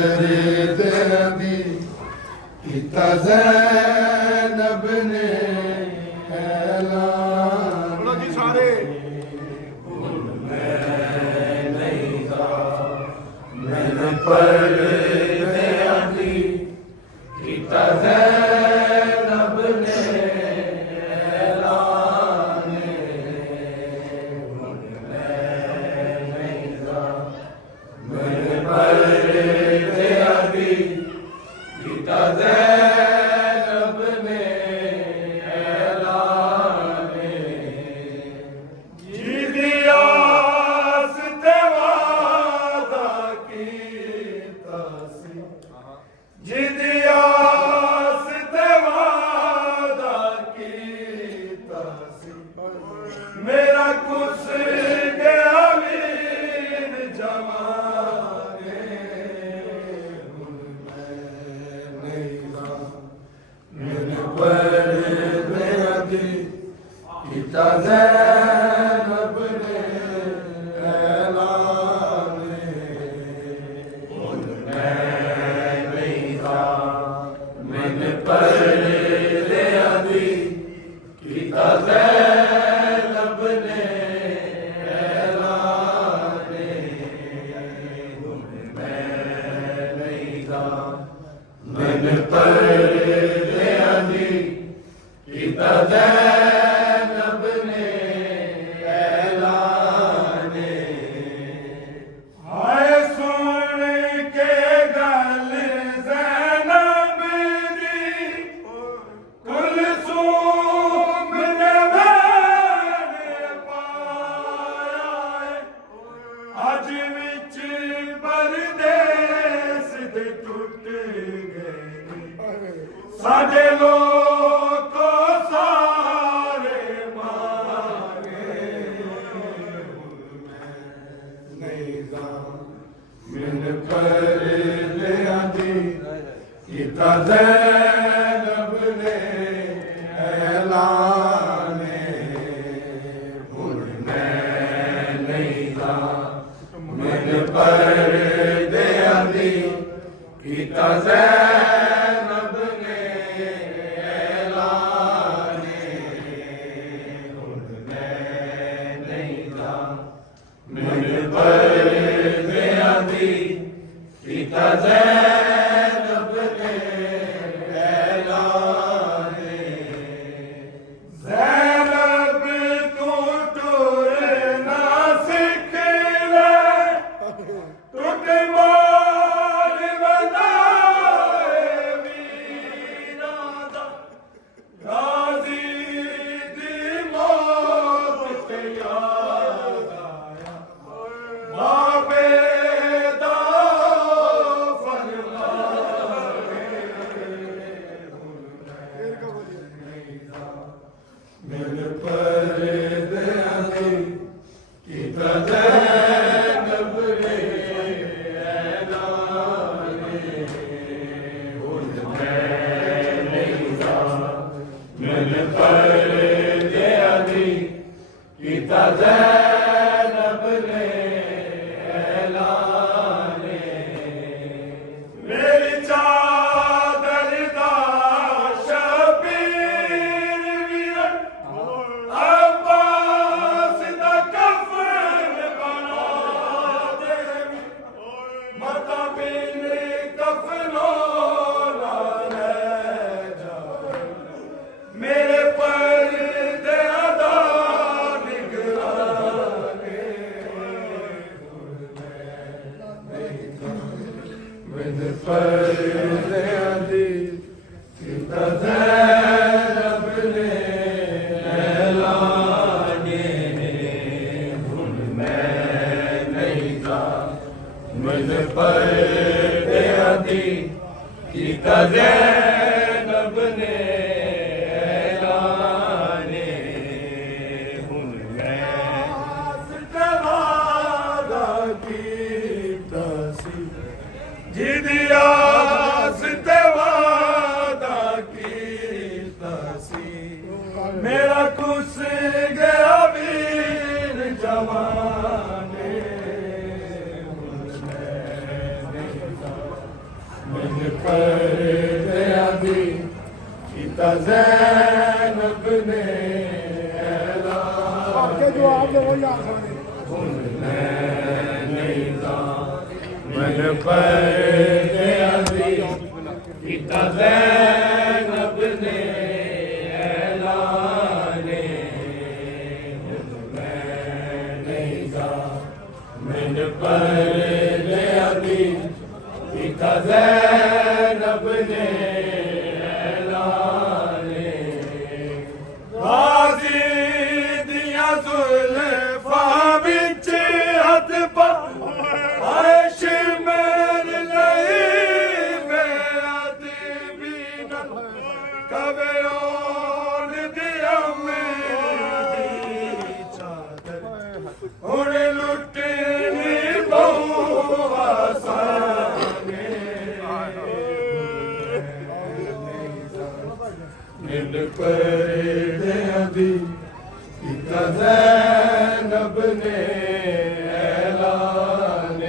परदे दी कीता ज़ैनब ने ऐलान। बोलो जी सारे। मैंने परदे दी कीता ज़ैनब ने ऐलान। मैंने परदे दी कीता ज़ैनब ने ऐलान। जिहदी आस ते वादा कीता सी, जिहदी आस ते वादा कीता सी, मेरा कुछ गया वीर जवाने। मैंने परदे दी कीता ज़ैनब ने ऐलान। हुण मैं नहीं था, मैंने परदे दी कीता ज़ैनब ने ऐलान। हुण मैं नहीं था, मैंने परदे दी कीता ज़ैनब ने ऐलान। हाय सुन के गल ज़ैनब दी कुलसूम ने मैंने पाया है। अज विच परदेस दे टुट गए साडे लोको सारे मांगे। नहीं था, मैंने परदे दी कीता ज़ैनब ने ऐलान। हुण मैं नहीं था, मैंने परदे दी कीता ज़ैनब ने ऐलान। हुण मैं नहीं था, मैंने परदे दी कीता ज़ैनब ने ऐलान। ज़ैनब तू टुरना सीख ले, टुट मार बनाए वीरा दा। गाज़ी दी मौत ते याद आया, बाबे दा फरमाए। मैंने परदे दी कीता ज़ैनब ने ऐलान। हुण मैं नहीं था, मैंने परदे दी कीता ज़ैनब ने ऐलान। मेरी चादर दा शबीर वीर अब्बास दा कफन बना दे। मता बिन कफनो ना रह जाए, मेरे परदे दा निगराने। मैंने परदे दी कीता ज़ैनब ने ऐलान। हुण मैं नहीं था, मैंने परदे दी कीता ज़ैनब ने ऐलान। हुण मैं वादा कीता सी, जिहदी आस ते वादा कीता सी, मेरा कुछ गया वीर जवाने। ਕੀਤਾ ਜ਼ੈਨਬ ਨੇ ਐਲਾਨ के जवाब दो यार सारे ਹੁਣ ਮੈਂ ਨਹੀਂ ਤਾਂ ਮਨ ਪਰਦਿਆਂ ਦੀ ਕੀਤਾ ਜ਼ੈਨਬ ਨੇ ਐਲਾਨ ਹੁਣ ਮੈਂ ਨਹੀਂ ਤਾਂ ਮਨ ਪਰਦਿਆਂ ਦੀ ਕੀਤਾ ਜ਼ੈਨਬ ਨੇ ਐਲਾਨ ਗਾਜ਼ੀ ਦੀਆਂ ਜ਼ੁਲਫਾਂ ਵਿੱਚ ਹੱਥ ਪਾ ਆਇਸ਼ ਮੇਰੇ ਲਈ ਬੇਅਦਬੀ ਨਾਲ ਕਵੇ ਔਰ ਦਿਆ ਮੇਰੀ ਚਾਦਰ ਹੁਣ ਲੁੱਟਣੀ ਬਹੁ ਆਸਾਨੇ ਨਿੰਦ ਪਰਦਿਆਂ ਦੀ ਕੀਤਾ ਜ਼ੈਨਬ ਨੇ ਐਲਾਨ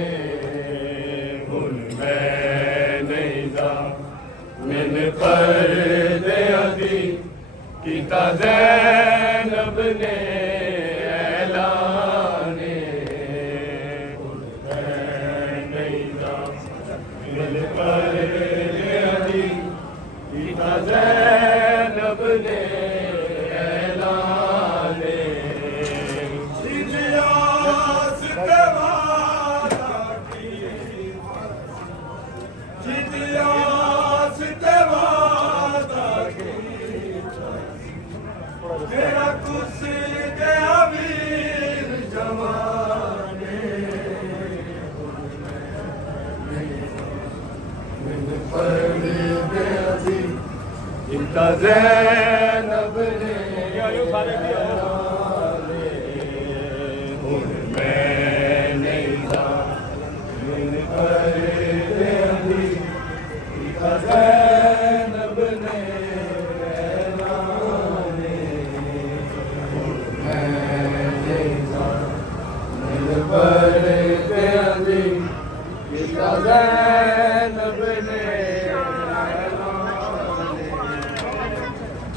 ਹੁਣ ਮੈਂ ਨਹੀਂ ਦਾ ਨਿੰਦ ਪਰਦਿਆਂ ਦੀ ਕੀਤਾ ਜ਼ੈਨਬ ਨੇ ਐਲਾਨ ਹੁਣ ਮੈਂ ਨਹੀਂ ਦਾ ਨਿੰਦ ਪਰਦਿਆਂ ਦੀ ਕੀਤਾ ਜ਼ੈਨਬ ਨੇ ਐਲਾਨ ਜਿਦਿਆਸ ਤੇ ਵਾਦਾ ਕੀਤਾ ਜਿਦਿਆਸ ਤੇ ਵਾਦਾ ਕੀਤਾ ਤੇਰਾ ਕੁਸ ਗਿਆ ਵੀਰ ਜਵਾਨੇ ਮੈਨੂੰ ਪਰਦਿਆਂ ਦੀ ਕੀਤਾ ਜ਼ੈਨਬ ਨੇ ਹੁਣ ਮੈਂ ਨਹੀਂ ਤਾਂ ਮੈਨੂੰ ਪਰਦਿਆਂ ਦੀ ਕੀਤਾ ਜ਼ੈਨਬ ਨੇ ਐਲਾਨ ਹੁਣ ਮੈਂ ਨਹੀਂ ਤਾਂ ਮੈਨੂੰ ਪਰਦਿਆਂ ਦੀ ਕੀਤਾ ਜ਼ੈਨਬ ਨੇ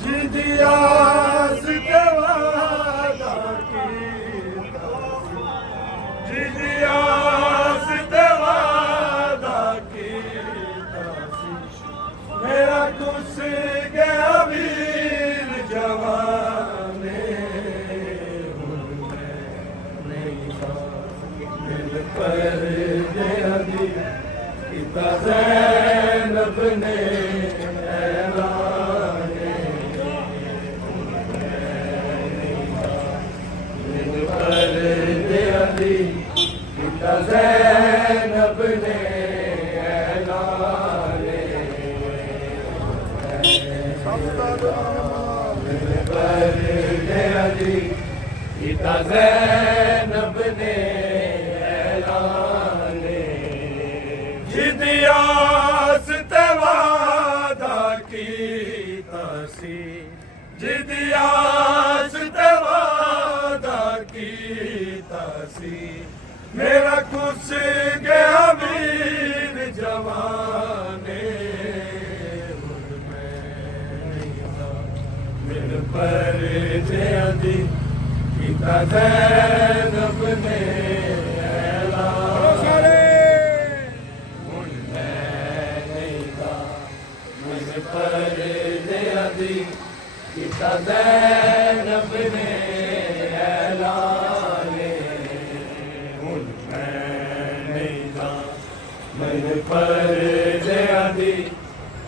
ਜਿਦਿਆਸ ਤੇ ਵਾਦਾ ਕੀਤਾ ਜਿਦਿਆਸ ਤੇ ਵਾਦਾ ਕੀਤਾ ਮੇਰਾ ਕੁਸ ਗਿਆ ਵੀਰ ਜਵਾਨੇ ਹੁਣ ਮੈਂ ਨਹੀਂ ਤਾਂ ਮਿਲ ਪਰਦਿਆਂ ਦੀ ਕੀਤਾ ਜ਼ੈਨਬ ਨੇ ਐਲਾਨ ਪਰਦਿਆਂ ਦੀ ਕੀਤਾ ਜ਼ੈਨਬ ਨੇ ਐਲਾਨ ਪਰਦਿਆਂ ਦੀ ਕੀਤਾ ਜ਼ੈਨਬ ਨੇ ਐਲਾਨ ਜਿਦਿਆਸ ਤੇ ਵਾਦਾ ਕੀਤਾ ਸੀ ਜਿਦਿਆਸ ਤੇ ਵਾਦਾ ਕੀਤਾ ਸੀ ਮੇਰਾ ਕੁਸ ਗਿਆ ਵੀਰ ਜਵਾਨੇ ਹੁਣ ਮੈਂ ਨਹੀਂ ਤਾਂ ਮੇਰੇ ਪਰਦਿਆਂ ਦੀ ਕੀਤਾ ਜ਼ੈਨਬ ਨੇ ਐਲਾਨ ਹੁਣ ਮੈਂ ਨਹੀਂ ਤਾਂ ਮੇਰੇ ਪਰਦਿਆਂ ਦੀ ਕੀਤਾ ਜ਼ੈਨਬ ਨੇ ਐਲਾਨ ਹੁਣ ਮੈਂ ਨਹੀਂ ਤਾਂ ਮੇਰੇ ਪਰਦਿਆਂ ਦੀ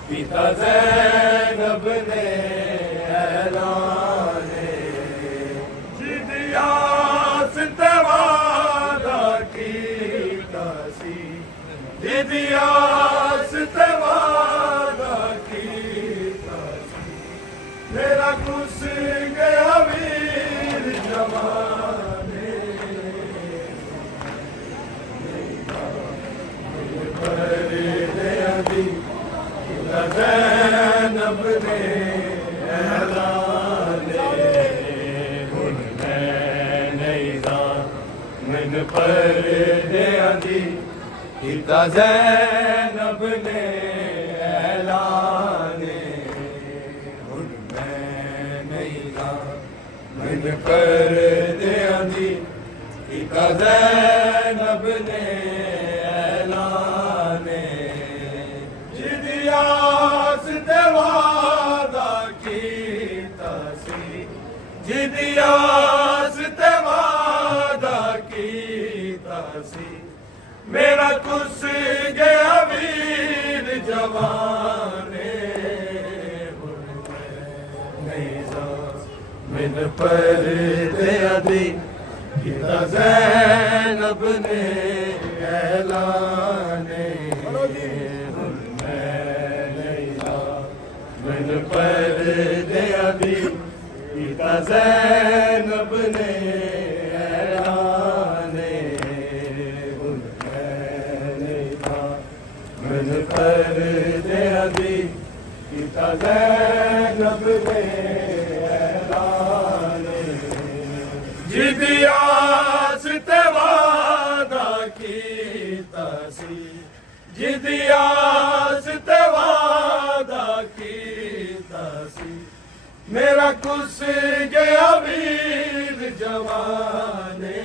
ਕੀਤਾ ਜ਼ੈਨਬ ਨੇ ਐਲਾਨ ਜਿਦਿਆਸ ਤੇ ਵਾਦਾ ਕੀਤਾ ਸੀ ਜਿਦਿਆਸ ਤੇ ਵਾਦਾ ਕੀਤਾ ਸੀ ਮੇਰਾ ਕੁਸ ਗਿਆ ਵੀਰ ਜਵਾਨੇ ਪਰਦਿਆਂ ਦੀ ਕੀਤਾ ਜ਼ੈਨਬ ਨੇ ਐਲਾਨ ਹੁਣ ਮੈਂ ਨਹੀਂ ਤਾਂ ਮੈਨੂੰ ਪਰਦਿਆਂ ਦੀ ਕੀਤਾ ਜ਼ੈਨਬ ਨੇ ਐਲਾਨ ਹੁਣ मैन पर्दियां दी कीता ज़ैनब ने ऐलाने जिहदी आस ते वादा कीता सी जिहदी आस ते वादा कीता सी मेरा कुस गया वीर जवाने मैन पर्दियां दी कीता ज़ैनब ने ऐलाने मैन पर्दियां दी कीता ज़ैनब ने ऐलाने मैन पर्दियां दी कीता ज़ैनब ने जिहदी आस ते वादा कीता सी जिहदी आस ते वादा कीता सी मेरा कुस गया वीर जवाने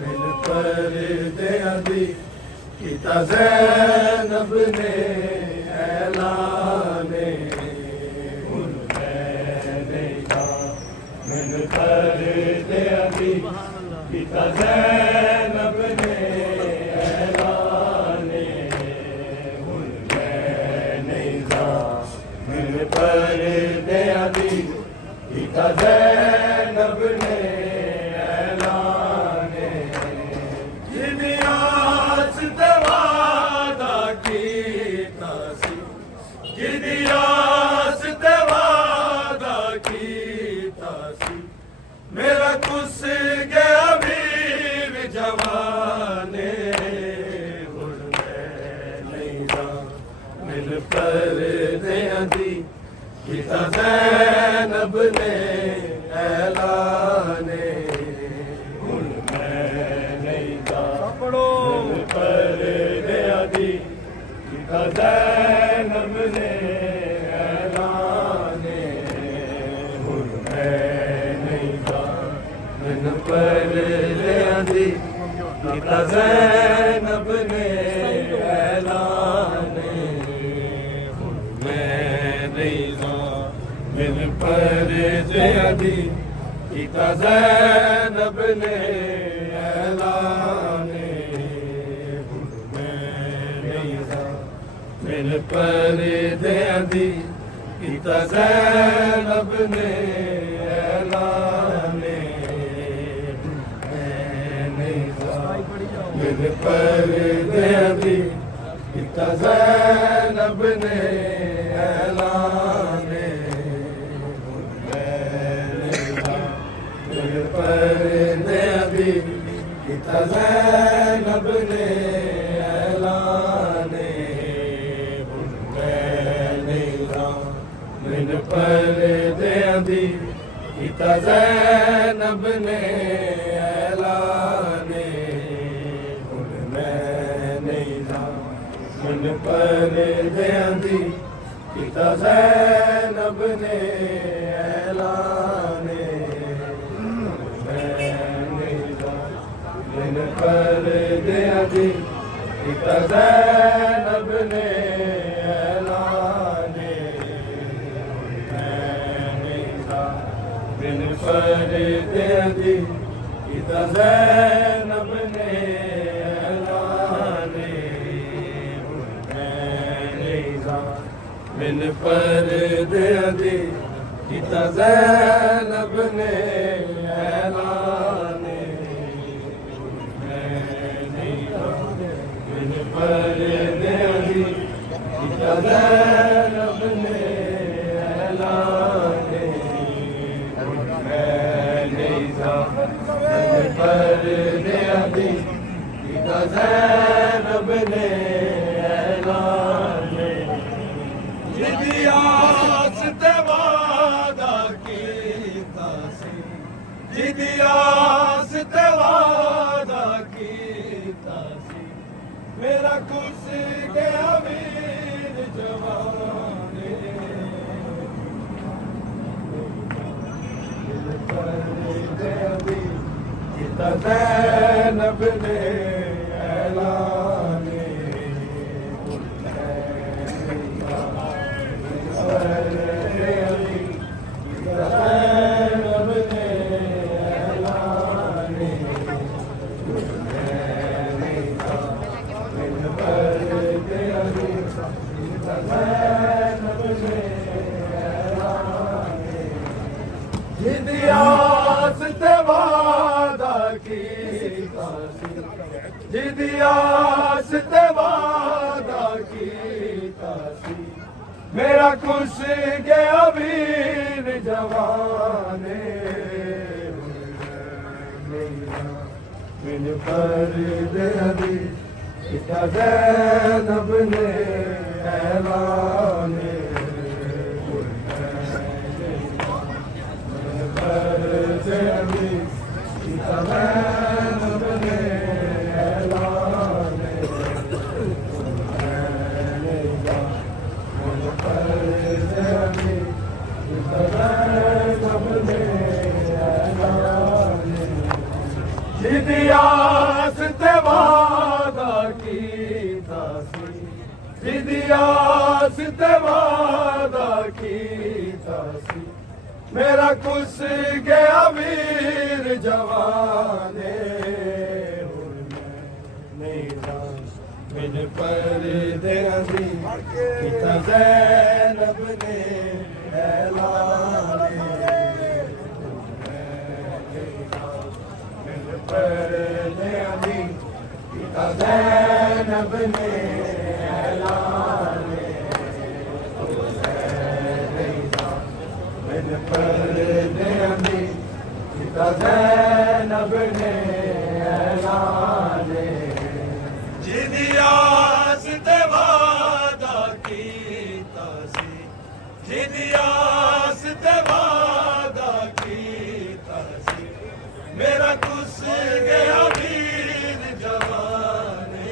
मैन पर्दियां दी कीता ज़ैनब ने ऐलाने मैन पर्दियां दी कीता ज़ैनब ने ऐलाने मैन पर्दियां दी कीता ज़ैनब ने ऐलाने जिहदी आस ते वादा कीता सी जिहदी आस ते वादा कीता सी मेरा कुस गया वीर जवाने हुण मैं नहीं रहा मैन पर्दियां दी कीता ज़ैनब ने ऐलाने हुण मैं नहीं रहा मैन पर्दियां दी कीता ज़ैनब ने ऐलाने हुण मैं नहीं रहा मैन पर्दियां दी कीता ज़ैनब ने ऐलाने हुण मैं नहीं रहा मैन पर्दियां दी कीता ज़ैनब ने ऐलाने हुण मैं नहीं रहा मैन पर्दियां दी कीता ज़ैनब ने ऐलाने मैन पर्दियां दी कीता ज़ैनब ने ऐलाने मैन पर्दियां दी कीता ज़ैनब ने ऐलाने मैन पर्दियां दी कीता ज़ैनब ने ऐलाने हुण मैं नहीं रहा मैन पर्दियां दी कीता ज़ैनब ने ऐलाने मैं नहीं रहा मैन पर्दियां दी कीता ज़ैनब ने ऐलाने मैन पर्दियां दी कीता ज़ैनब ने ऐलाने मैन पर्दियां दी कीता ज़ैनब ने ऐलाने मैन पर्दियां दी कीता ज़ैनब ने ऐलाने पर्दियां दी कीता ज़ैनब ने ऐलाने जिहदी आस ते वादा कीता सी जिहदी आस ते वादा कीता सी मेरा कुस गया वीर जवाने ज़ैनब ने ऐलाने जिदियास ते वादा कीता सी जिदियास ते वादा कीता सी मेरा खुश गया वीर जवाने मैंने पर दे पिता ज़ैनब ने ऐलाने जिदियास ते वादा कीता सी जिदियास ते वादा कीता सी मेरा कुछ गया वीर जवाने नहीं मैंने पर दे पिता ज़ैनब ने ऐलाने पर दे पिता ज़ैनब ने ऐलाने मैंने पर दे पिता ज़ैनब ने ऐलाने जिदियास ते वादा कीता सी जिदियास ते वादा कीता सी मेरा कुछ गया वीर जवाने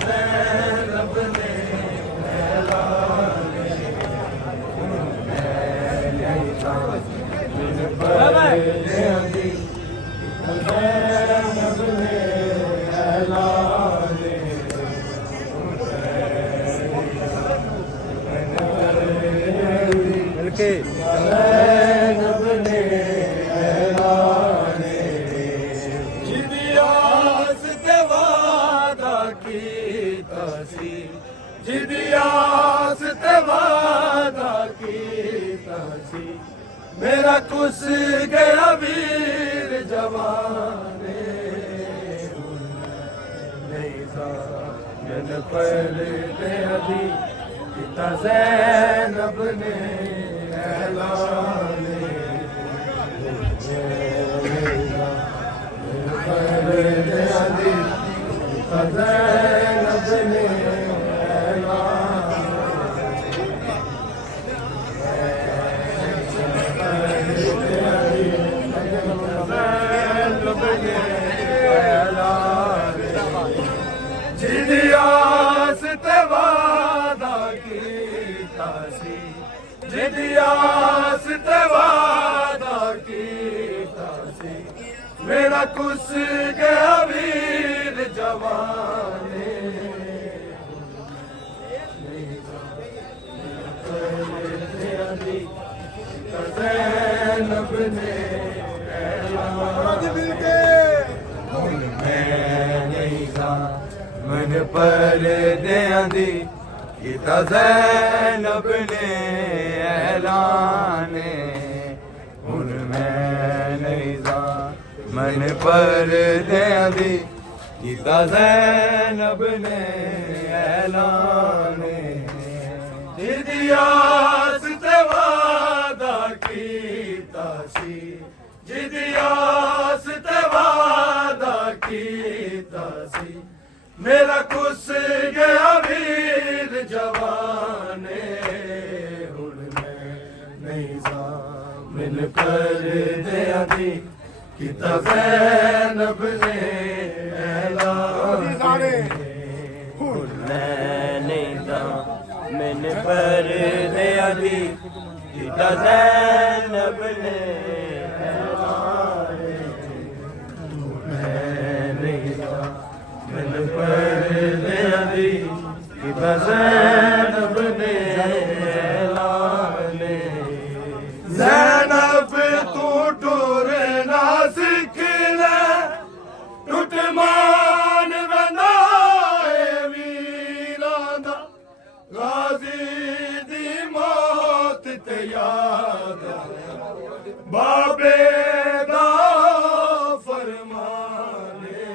ज़ैनब ने ऐलाने ज़ैनब ने ऐलाने ज़ैनब ने ऐलाने जिदियास ते वादा कीता सी जिदियास ते वादा कीता सी मेरा कुछ गया वीर जवाने नहीं था मैंने पहले दे पिता ज़ैनब ने ऐलाने पहले दे पिता ज़ैनब ने जिदियास ते वादा कीता सी जिदियास ते वादा कीता सी मेरा कुछ गया वीर जवाने ज़ैनब ने मन पर दे पिता ज़ैनब ने ऐलाने हुन मैं नहीं जा मन पर दे पिता ज़ैनब ने ऐलाने जिदियास ते वादा कीता सी जिदियास ते वादा कीता सी मेरा कुछ गया वीर जवाने हुन मैं नहीं सा मिल कर दे पिता ज़ैनब ने ऐलाने हुन मैं नहीं सा मैंने पर्दे अभी सीता ज़ैनब ने ऐलान मैंने पर्दे अभी सीता ज़ैनब ने ऐलान ज़ैनब तू टूरे ना सिखले टूट मान बनाए वीरां दा गाजी दी मौत ते याद बाबे दा फरमाने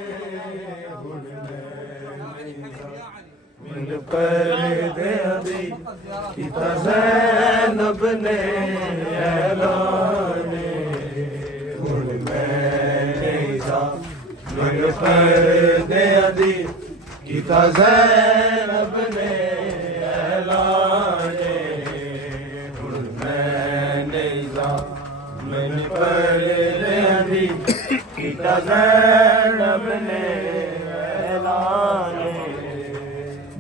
हुण मैं पर्दे अभी सीता ज़ैनब ने ऐलान हुण मैं पर्दे अभी सीता ज़ैनब ने ऐलान हुण मैं पर्दे अभी सीता ज़ैनब ने ऐलान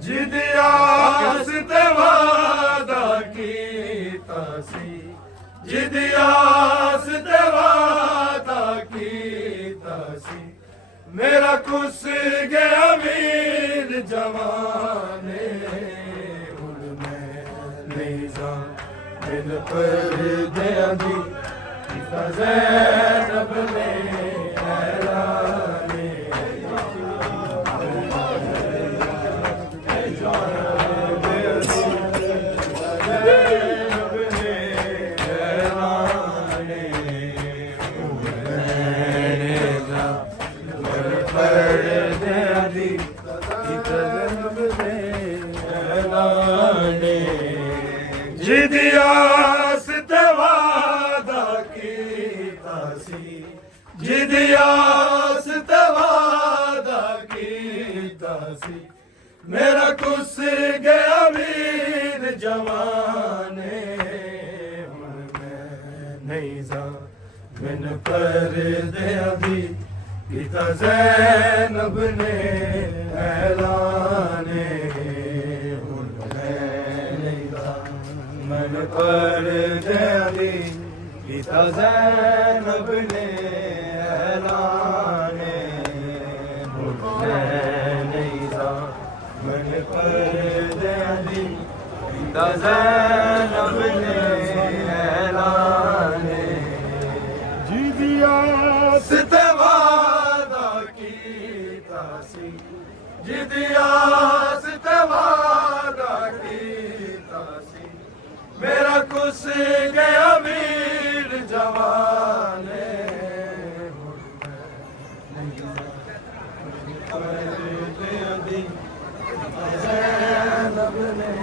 जिद आस ते वादा कीता सी जिद आस ते वादा कीता सी मेरा कुस गया वीर जवाने हुण मैं नहीं जा दिल पर्दे अभी सीता ज़ैनब ने ऐलान जिद आस ते वादा कीता सी जिद आस ते वादा कीता सी मेरा कुस गया वीर जवाने हुण मैं नहीं जा मैन पर्दे अभी सीता ज़ैनब ने ऐलान हुण मैं नहीं जा मैन पर्दे अभी सीता ज़ैनब ने ऐलान हुण मैं नहीं जा मैन पर्दे अभी सीता ज़ैनब ने ऐलान जिदी आस ते वादा कीता सी जिदी आस ते वादा कीता सी मेरा कुस गया वीर जवाने ज़ैनब ने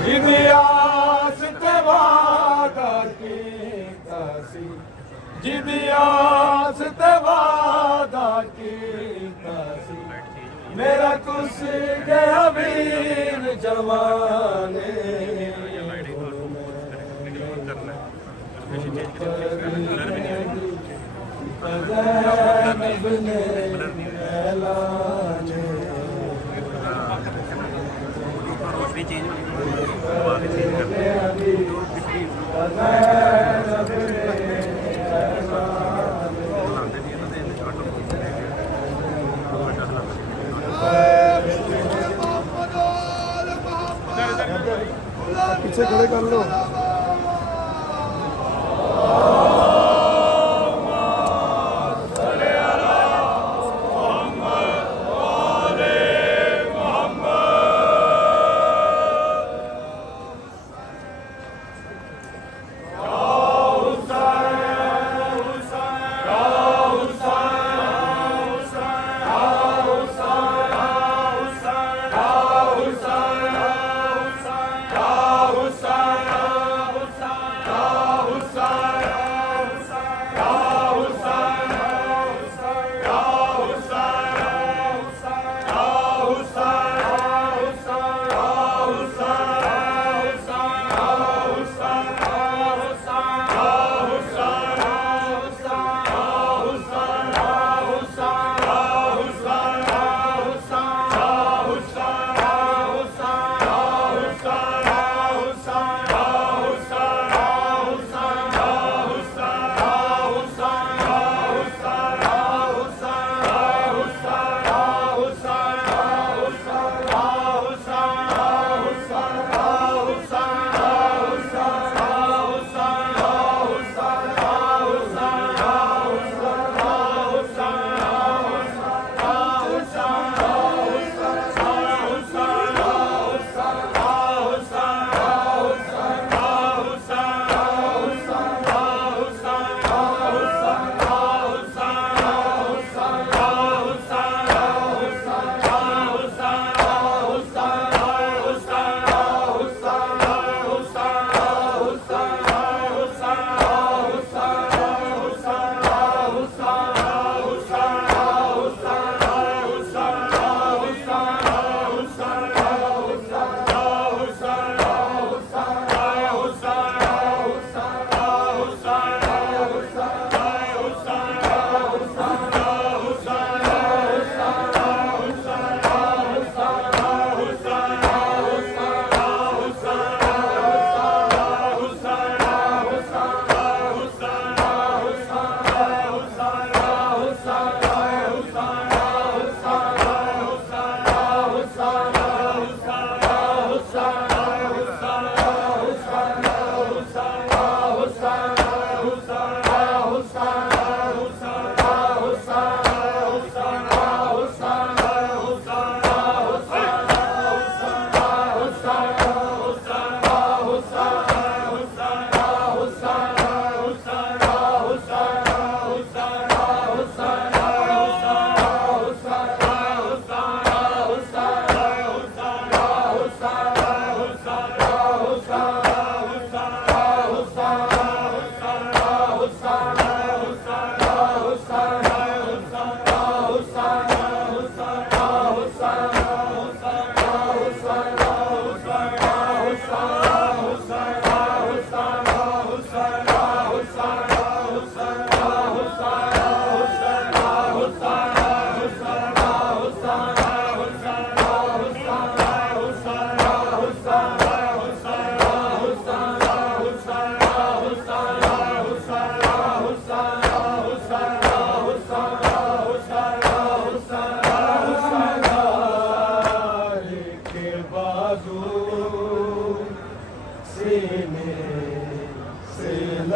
जिद आस ते वादा कीता सी जिद आस ते वादा कीता सी मेरा कुस गया वीर जवाने ज़ैनब ने ऐलान पीछे खड़े कर लो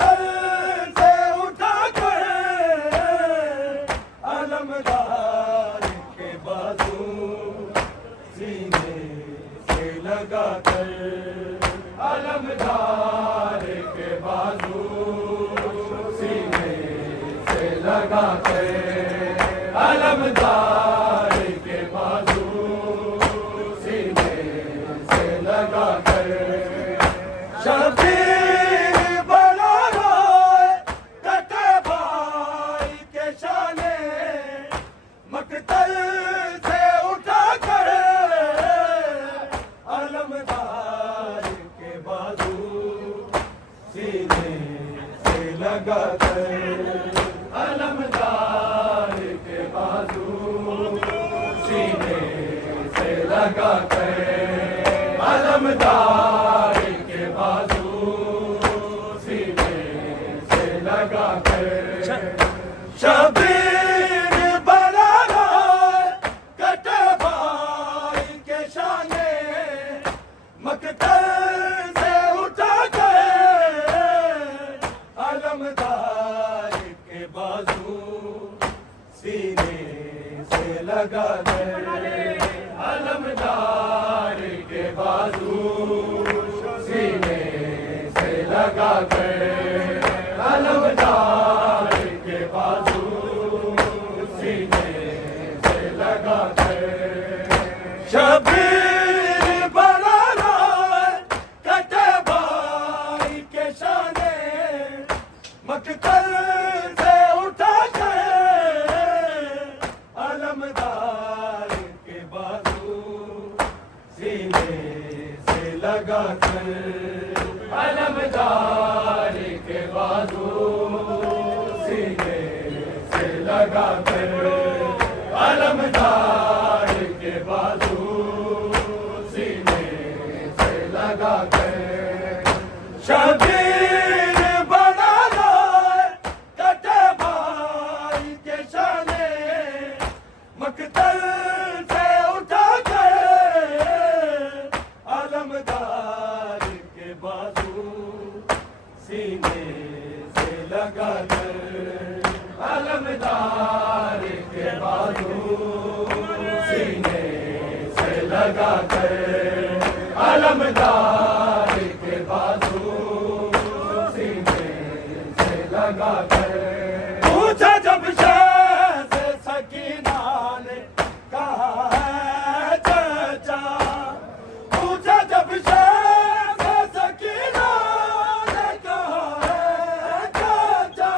मकतल से उठा कर अलमदार के बाजू सीने से लगा कर अलमदार के बाजू सीने से लगा कर अलमदार के बाजू सीने से लगा कर शबीर बना रोए कटे भाई के शाने मकतल से उठा कर अलमदार के बाजू सीने से लगा कर अलमदार के बाजू सीने से लगा कर अलमदार के बाजू सीने से लगा कर शबीर बना रोए कटे भाई के शाने मकतल से उठा कर अलमदार के बाजू सीने से लगा कर अलमदार के बाजू सीने से लगा कर अलमदार के बाजू सीने से लगा कर शबीर बना रोए कटे भाई के शाने मकतल से उठा कर अलमदार के बाजू सीने से लगा कर अलमदार के बाजू सीने से लगा कर अलमदार के बाजू सीने से लगा कर शबीर बना रोए कटे भाई के शाने मकतल से उठा कर अलमदार के बाजू सीने से लगा कर अलमदार के बाजू सीने से लगा कर अलमदार के बाजू सीने से लगा कर पूछा जब शाह से सकीना ने कहा है चाचा पूछा जब शाह से सकीना ने कहा है चाचा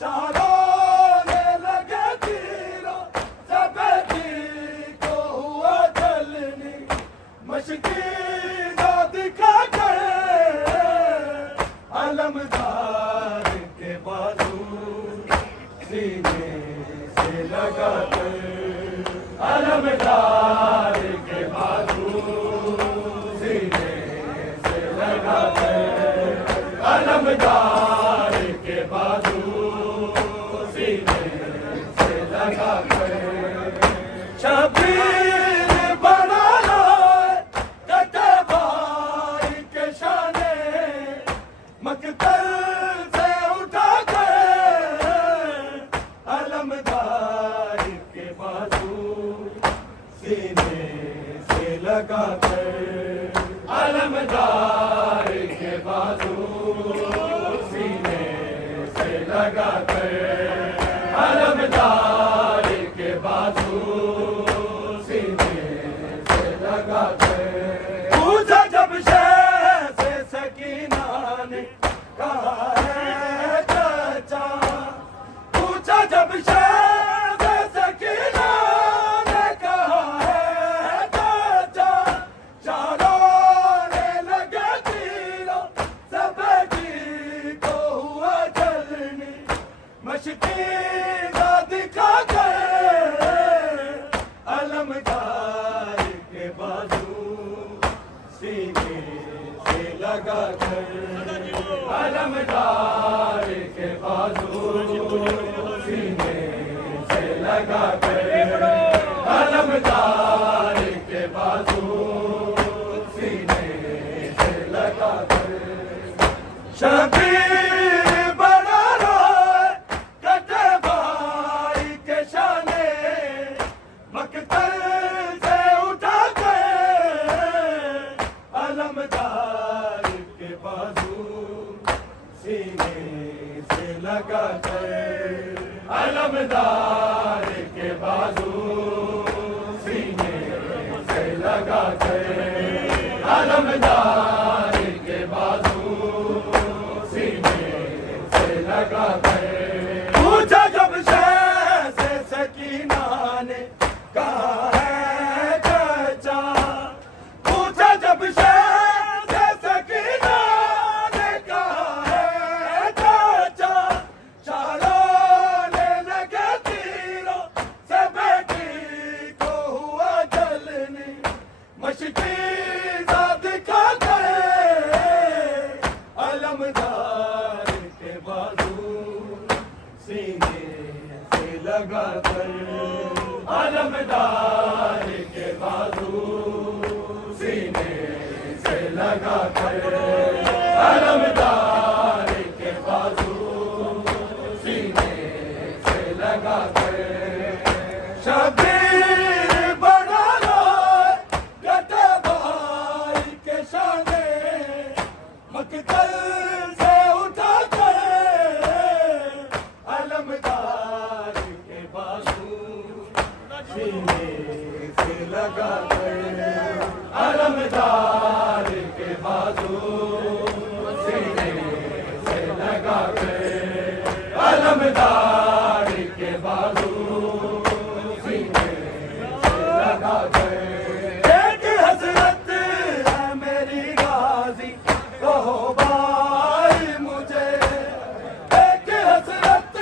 शाहरों ने लगे तीरों सफेदी को हुआ जलनी मशकीना दिखा कर अलमदार के बाजू सीने से लगा कर अलमदार के बाजू सीने से लगा कर अलमदार के बाजू सीने से लगा कर शबीर बना रोए कटे भाई के शाने मकतल से उठा कर अलमदार के बाजू सीने से लगा कर अलमदार के बाजू सीने से लगा कर अलमदार के बाजू सीने से लगा कर पूछा जब शाह से सकीना ने कहा है चाचा पूछा जब शाह से सकीना ने कहा है चाचा चारों ने लगे तीरों सफेदी को हुआ जलनी मशकीना दिखा कर अलमदार के बाजू सीने से लगा कर अलमदार के बाजू सीने से लगा कर अलमदार के बाजू सीने से लगा कर शबीर से लगा कर अलमदार के बाजू सीने से लगा कर अलमदार के बाजू सीने से लगा कर पूछा जब से सकीना ने कहा है चाचा पूछा जब से सकीना ने कहा है चाचा चारों ने लगे तीरों से बेटी को हुआ जलने मशकी दिखा गए अलमदार के बाजू सीने से लगा कर अलमदार के बाजू सीने से लगा कर अलमदार के बाजू सीने से लगा कर शबीर बना रोए गटे भाई के शाने मकतल से उठा कर अलमदार के बाजू सीने से लगा कर अलमदार के बाजू सीने से लगा कर अलमदार के बाजू सीने से लगा कर एक हसरत है मेरी गाजी कहो भाई मुझे एक हसरत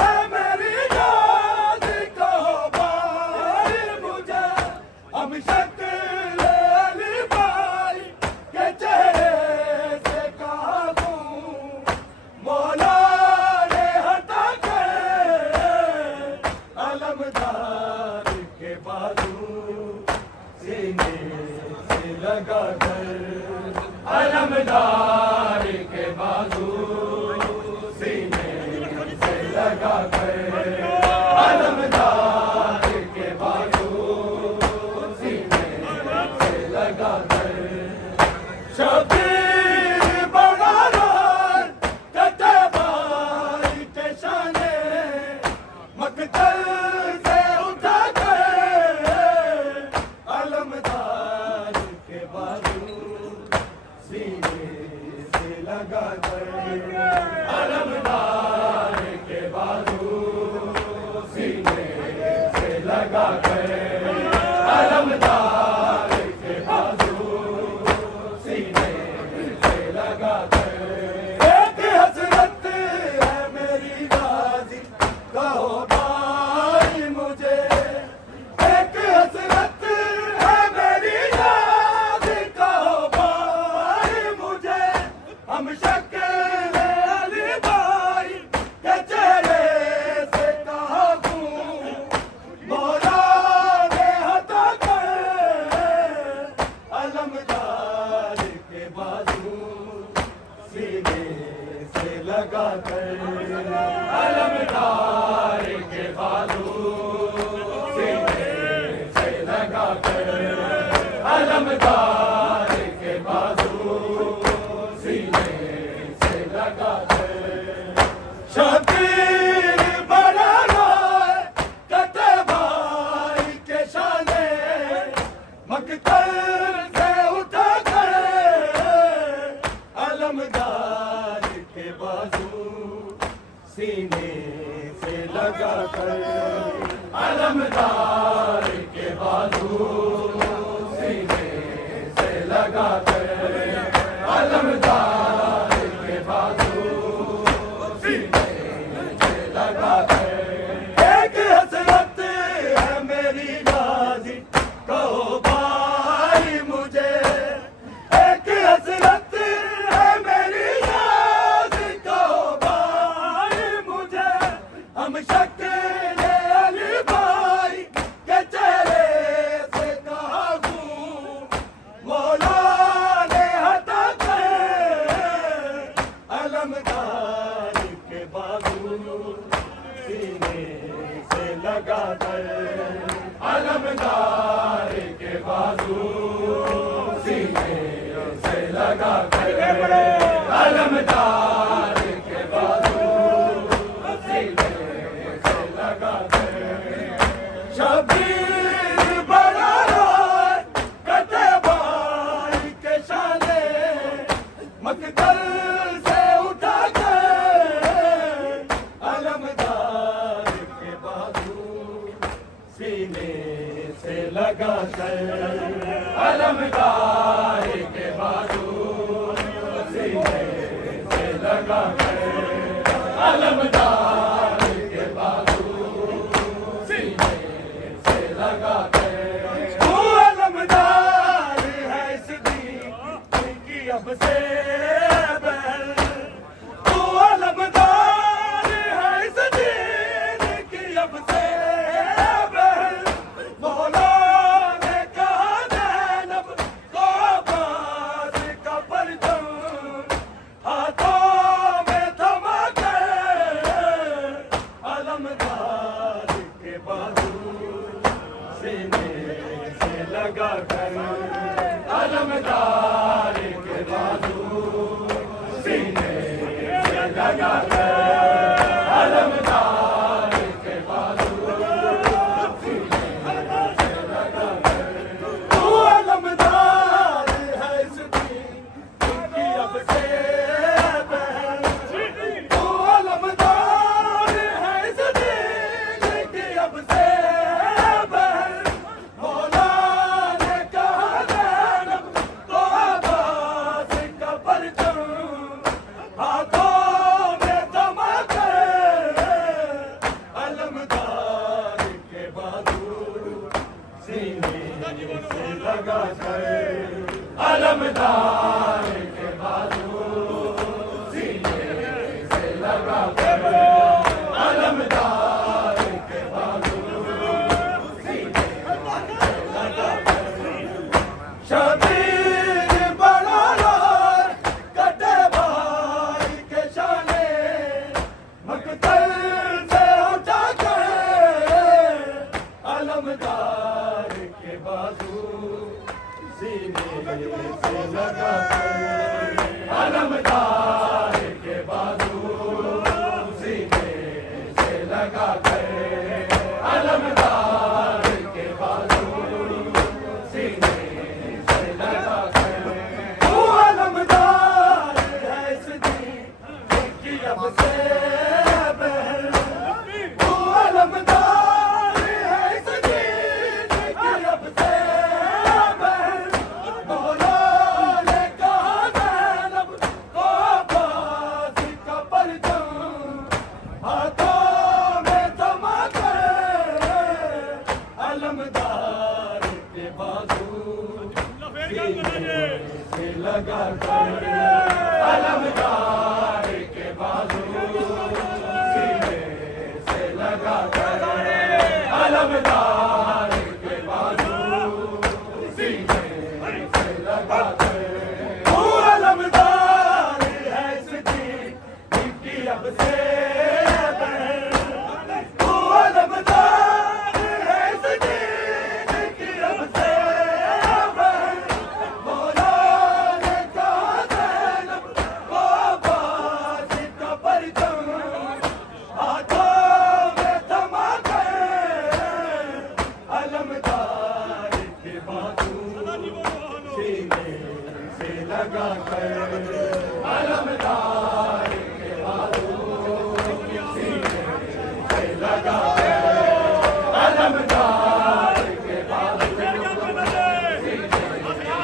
है मेरी गाजी कहो भाई मुझे हम शक्ल अली भाई के चेहरे से कहा दूं मौला ने हटा कर अलमदार के बाजू सीने से लगा कर अलमदार के बाजू सीने से लगा कर अलमदार के बाजू सीने से लगा कर शबीर बड़ा रोए कटे भाई के शाने मकतल से उठा कर अलमदार के बाजू सीने से लगा कर अलमदार के बाजू सीने से लगा कर अलमदार के बाजू सीने से लगा कर एक हसरत है मेरी गाजी कहो भाई मुझे एक हसरत है मेरी गाजी कहो भाई मुझे हम शक्ल अली भाई के चेहरे से कहा दूं मौला ने हटा कर अलमदार के बाजू सीने से लगा कर अलमदार के बाजू सीने से लगा कर अलमदार के बाजू सीने से लगा कर शबीर बड़ा रोए कटे भाई के शाने मकतल से उठा कर अलमदार के बाजू सीने से लगा कर अलमदार के बाजू सीने से लगा कर अलमदार के बाजू सीने से लगा कर एक हसरत है मेरी गाजी कहो भाई मुझे एक हसरत है मेरी गाजी कहो भाई मुझे हम शक्ल अली भाई के चेहरे से कहा दूं मौला ने हटा कर अलमदार के बाजू सीने से लगा कर तू अलमदार है इस दीन की अब से बहल तू अलमदार है इस दीन की अब से बहल मौला ने कहा ज़ैनब को अब्बास का परचम हाथों में थमा कर अलमदार के बाजू सीने से लगा कर अलमदार के बाजू सीने से लगा कर अलमदार के बाजू सीने से लगा कर तू अलमदार है इस दीन की अब से बहल तू अलमदार है इस दीन की अब से बहल मौला ने कहा ज़ैनब को अब्बास का परचम हाथों में थमा कर अलमदार के बाजू सीने से लगा कर अलमदार के बाजू सीने से लगा कर अलमदार के बाजू सीने से लगा कर शबीर बड़ा लाल कटे भाई के शाने मकतल से उठा कर अलमदार के बाजू सीने से लगा कर अलमदार के बाजू सीने से लगा कर अलमदार के बाजू सीने से लगा कर तू अलमदार है इस दीन की अब से बहल तू अलमदार है इस दीन की अब से बहल मौला ने कहा ज़ैनब को अब्बास का परचम हाथों में थमा कर अलमदार के बाजू सीने से लगा कर अलमदार के बाजू सीने से लगा कर अलमदार के बाजू सीने से लगा कर तू अलमदार है इस दीन की अब से बहल तू अलमदार है इस दीन की अब से बहल मौला ने कहा ज़ैनब को अब्बास का परचम हाथों में थमा कर अलमदार के बाजू सीने से लगा कर अलमदार के बाजू सीने से लगा कर अलमदार के बाजू सीने से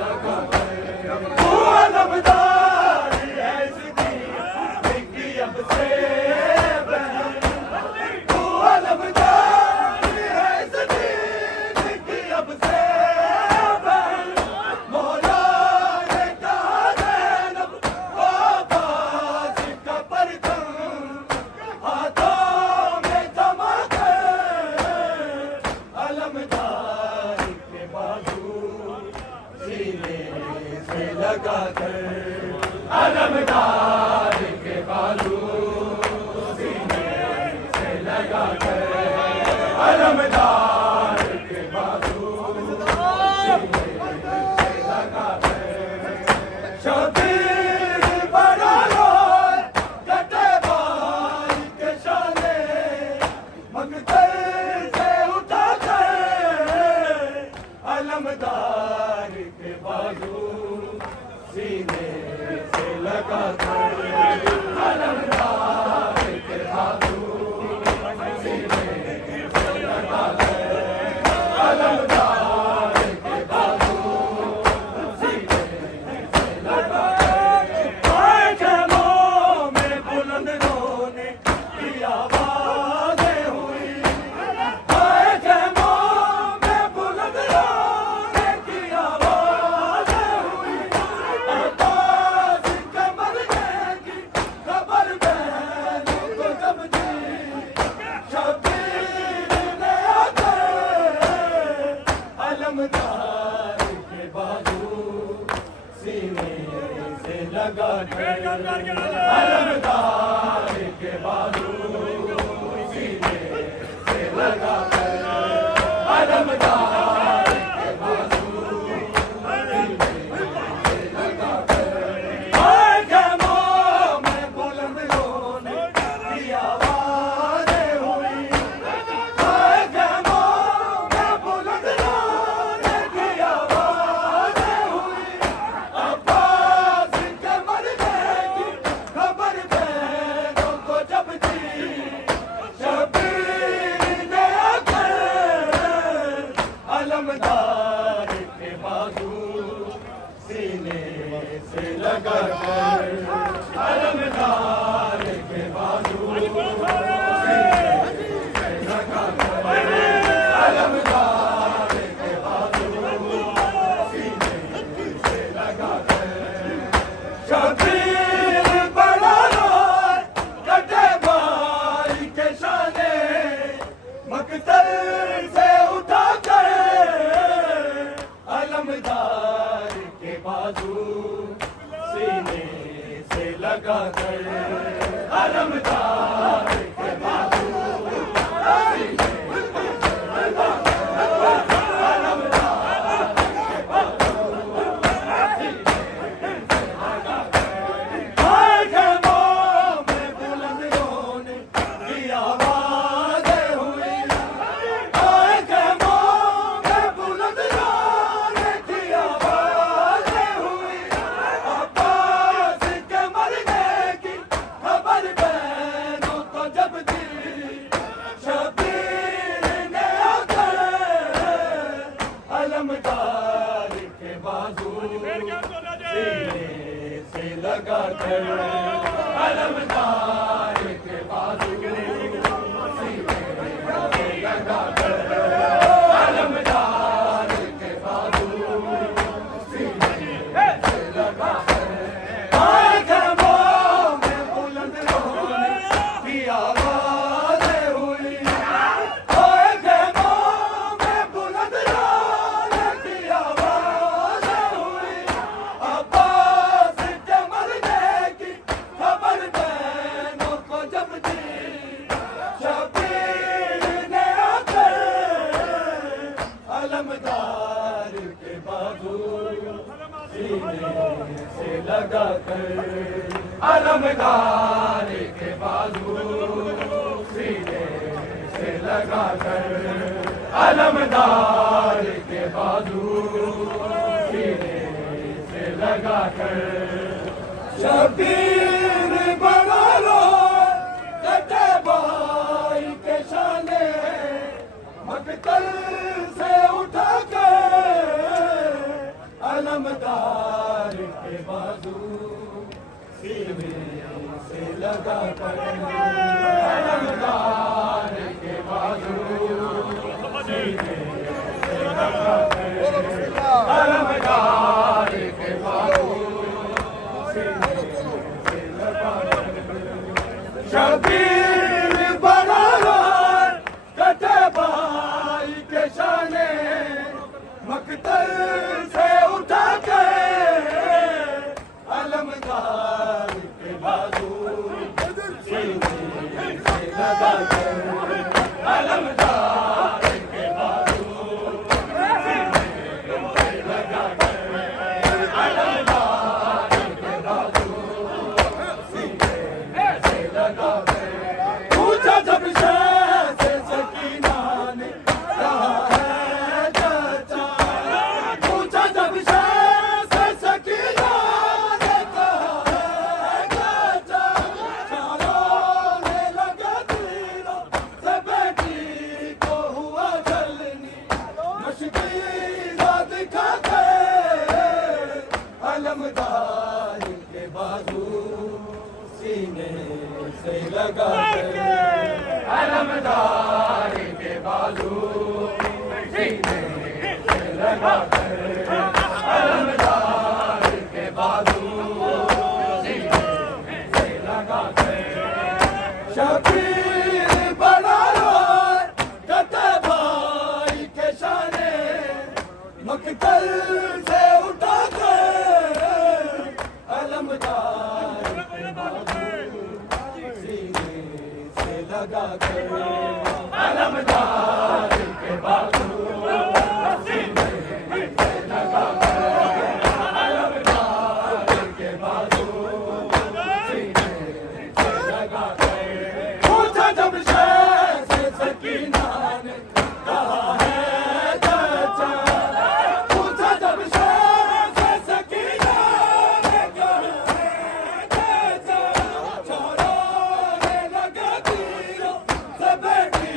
लगा कर तू अलमदार है इस दीन की अब से बहल तू अलमदार है इस दीन की अब से बहल मौला ने कहा ज़ैनब को अब्बास का परचम हाथों में थमा कर अलमदार के बाजू सीने से लगा कर अलमदार के बाजू सीने से लगा कर अलमदार के बाजू सीने से लगा कर शबीर बड़ा लाल कटे भाई के शाने मकतल से उठा कर अलमदार के बाजू सीने से लगा कर अलमदार के बाजू सीने से लगा कर अलमदार के बाजू अलमदार के बाजू सीने से लगा कर अलमदार के बाजू सीने से लगा कर अलमदार के बाजू सीने से लगा कर खैमों में बुलंद रोने की आवाज़ें हुई अलमदार के बाजू सीने से लगा कर अलमदार के बाजू सीने से लगा कर अलमदार के बाजू सीने से लगा कर शबीर बना लो कटे भाई के शाने मकतल से उठा कर अलमदार के बाजू सीने से लगा कर अलमदार के बाजू सीने से लगा कर अलमदार के बाजू सीने से लगा कर शबीर बना लो कटे भाई के शाने मकतल से उठा के अलमदार के बाजू सीने से लगा कर अलमदार के बाजू सीने से लगा कर अलमदार के बाजू सीने से लगा कर पूछा जब से सकीना ने कहा है चाचा पूछा जब से सकीना ने कहा है चाचा चारों लगा दिलों से बेटी को हुआ जलनी मुश्किल दिखा के अलमदार के बाजू सीने से लगा कर अलमदार के बाजू सीने से लगा कर अलमदार के बाजू सीने से लगा कर शबीर बना लो कटे भाई के शाने मकतल से उठा कर अलमदार के बाजू सीने से लगा कर अलमदार के बाजू सीने से लगा कर अलमदार के बाजू सीने से लगा कर पूछा जब से सकीना ने कहा है चाचा पूछा जब से सकीना ने कहा है चाचा छोड़ो लगा दिलों से बेटी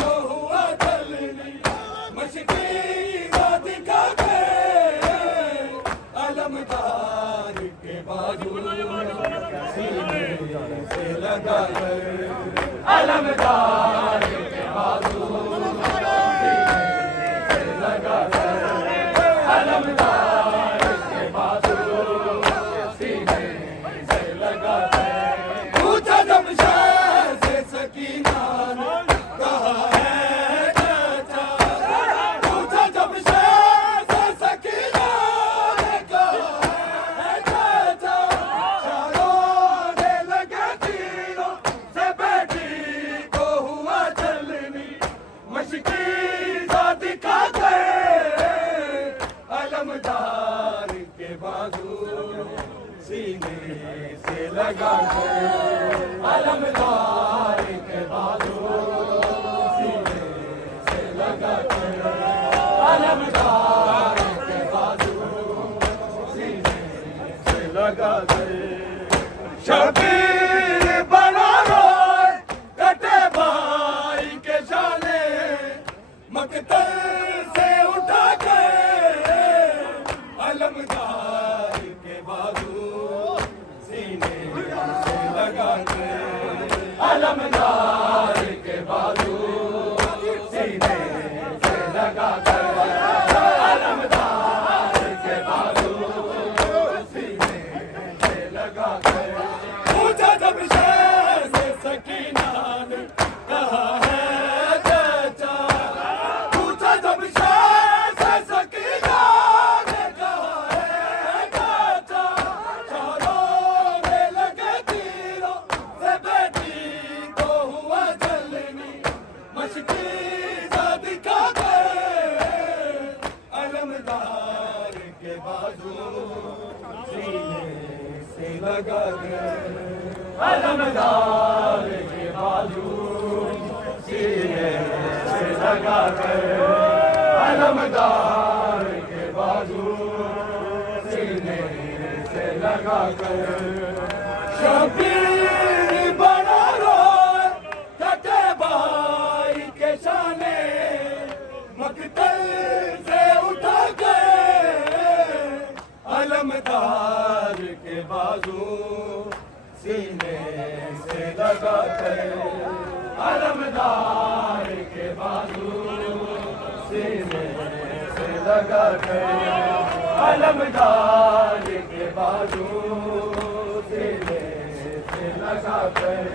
को हुआ जलनी मुश्किल दिखा के अलमदार के बाजू सीने से लगा कर अलमदार के बाजू सीने से लगा कर अलमदार के बाजू सीने से लगा कर पूछा जब से सकीना ने कहा है चाचा पूछा जब से सकीना ने कहा है चाचा चारों लगा दिलों अलमदार के बाजू सीने से लगा कर, अलमदार के बाजू सीने से लगा कर, पूछा जब शेर से सकीना ने कहा है चाचा, पूछा जब शेर से सकीना ने कहा है चाचा, चारों में लगे तीरों से बेटी को हुआ जलनी, मशकी दिखा कर, अलमदार के बाजू सीने से लगा कर, अलमदार के बाजू सीने से लगा कर, अलमदार के बाजू सीने से लगा कर, शबीर बड़ा रोए कटे भाई के शाने, मकतल से उठा गए, अलमदार के बाजू सीने से लगा कर, अलमदार के बाजू सीने से लगा कर, अलमदार के बाजू सीने से लगा कर,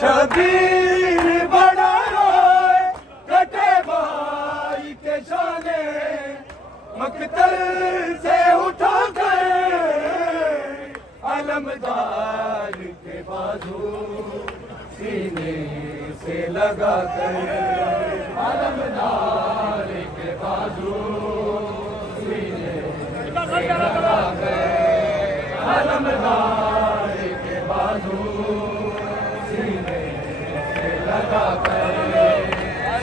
शबीर बड़ा रोए कटे भाई के शाने, मकतल से उठा गए, अलमदार के बाजू सीने से लगा कर, अलमदार के बाजू सीने से लगा कर, अलमदार के बाजू सीने से लगा कर,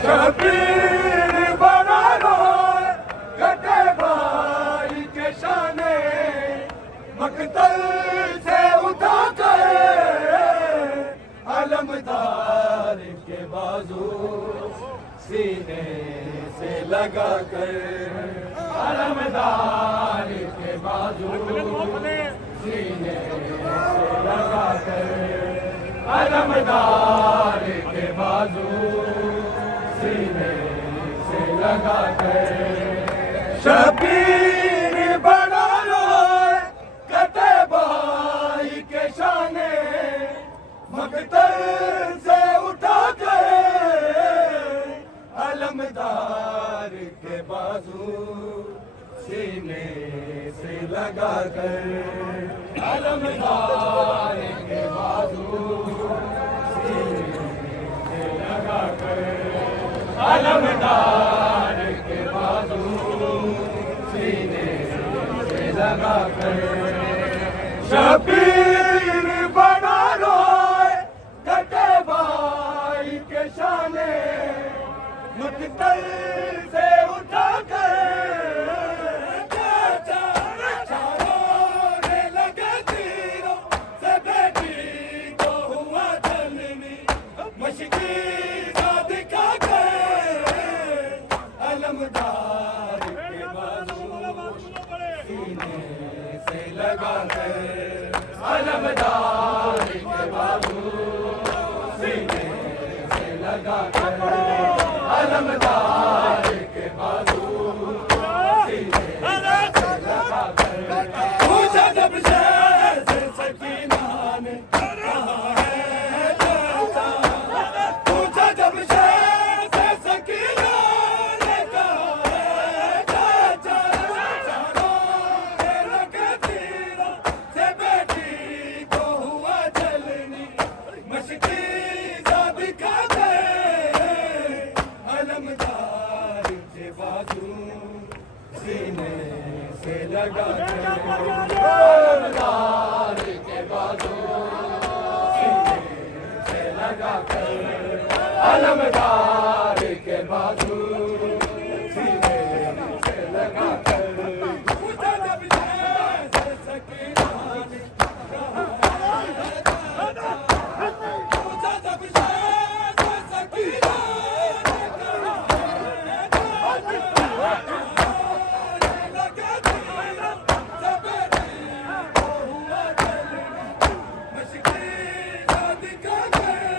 शबीर बना रोए कटे भाई के शाने, मकतल से उठा कर, अलमदार के बाजू सीने से लगा कर, अलमदार के बाजू सीने से लगा कर, अलमदार के बाजू सीने से लगा कर, शबीर बड़ा रोए कटे भाई के शाने, मकतल से उठा गए, अलमदार के बाजू सीने से लगा कर, अलमदार के बाजू सीने से लगा कर, अलमदार के बाजू सीने से लगा कर, शबीर बड़ा रोए कटे भाई के शाने, मकतल से उठा कर, चारों में लगे तीरों से बेटी को हुआ जलनी, मशकी दिखा कर, अलमदार के बाजू सीने से लगा कर, अलमदार के बाजू सीने से लगा कर, अलमदार के बाजू सीने से लगा कर, पूछा जब शेर से सकीना ने कहा है चाचा, पूछा जब शेर से सकीना ने कहा है चाचा, चारों में लगे तीरों से बेटी को हुआ जलनी, मशकी दिखा गए, अलमदार के बाजू सीने से लगा कर, अलमदार के बाजू सीने से लगा कर, अलमदार के बाजू सीने से लगा कर, पूछा जब शेर से सकीना ने कहा है चाचा, पूछा जब शेर से सकीना ने कहा है चाचा, लगे तीरों से बेटी को हुआ जलनी, मशकी दिखा कर,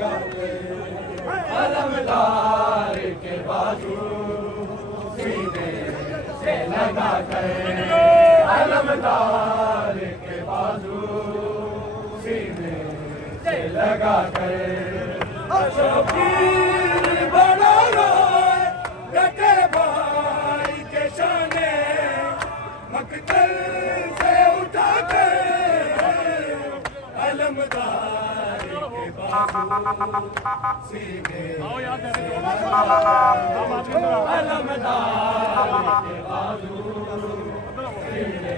लगा अलमदार के बाजू सीने से लगा अलमदार के बाजू सीने से लगा शबीर बड़ा रोए डटे भाई के शाने मकतल से उठा कर अलमदार के बाजू सीने अलमदार के बाजू सीने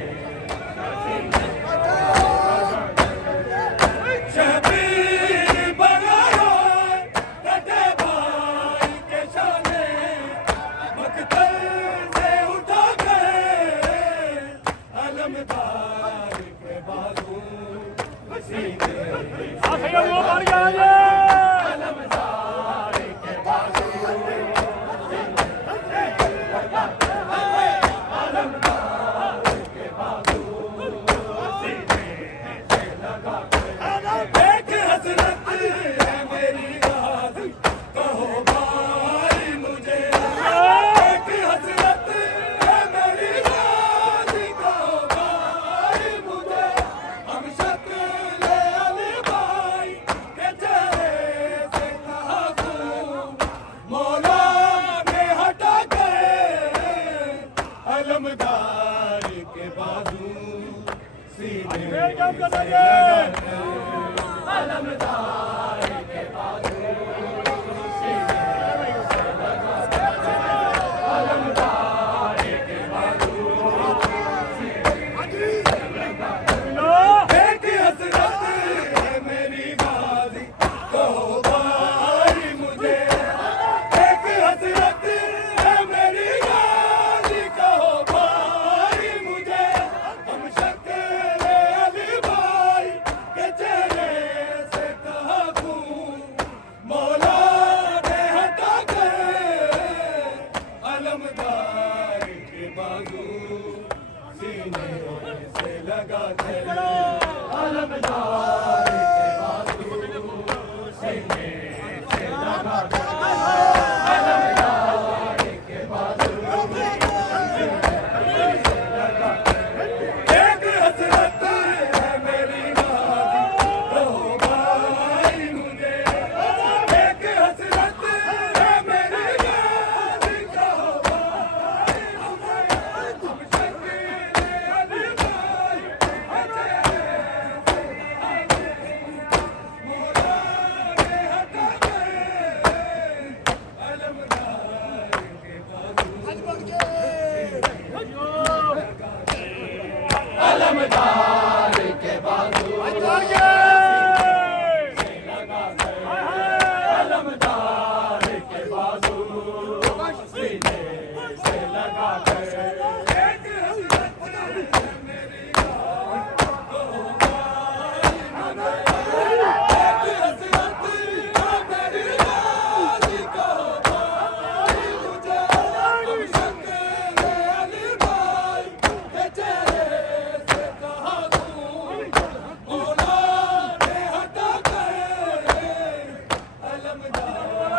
शबीर बड़ा रोए डटे भाई के शाने मकतल से उठा कर अलमदार के बाजू सीने अलमदार के बाजू अलमदार के बाजू सीने से लगा एक हसरत है मेरी याद कहो भाई मुझे एक हसरत है मेरी याद कहो भाई मुझे हम शक्ल अली भाई के चेहरे से कहा तू मौला ने हटा गए अलमदार के बाजू सीने अलमदार के बाजू सीने अलमदार के बाजू एक हसरत है मेरी बाजी कहो भाई मुझे एक हसरत है मेरी बाजी कहो भाई मुझे हम शक्ल अली भाई के चेहरे से कहा तू मौला ने हटा गए अलमदार के बाजू सीने से लगा अलमदार के बाजू सीने से लगा अलमदार के बाजू एक हसरत है मेरी बाजी कहो भाई मुझे एक हसरत है मेरी बाजी कहो भाई मुझे हम शक्ल अली भाई मौला ने हटा गए अलमदार के बाजू अलमदार के बाजू अलमदार के बाजू सीने से लगा एक हसरत है मेरी याद कहो भाई मुझे एक हसरत है मेरी याद कहो भाई मुझे हम शक्ल अली भाई के चेहरे से कहा तू मौला ने हटा गए अलमदार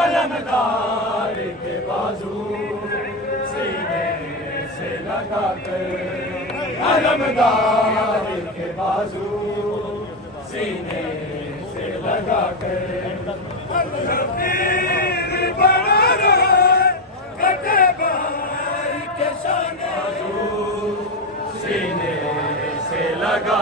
अलमदार के बाजू सीने से लगा अलमदार के बाजू सीने से लगा शबीर बड़ा रोए डटे भाई के शाने सीने से लगा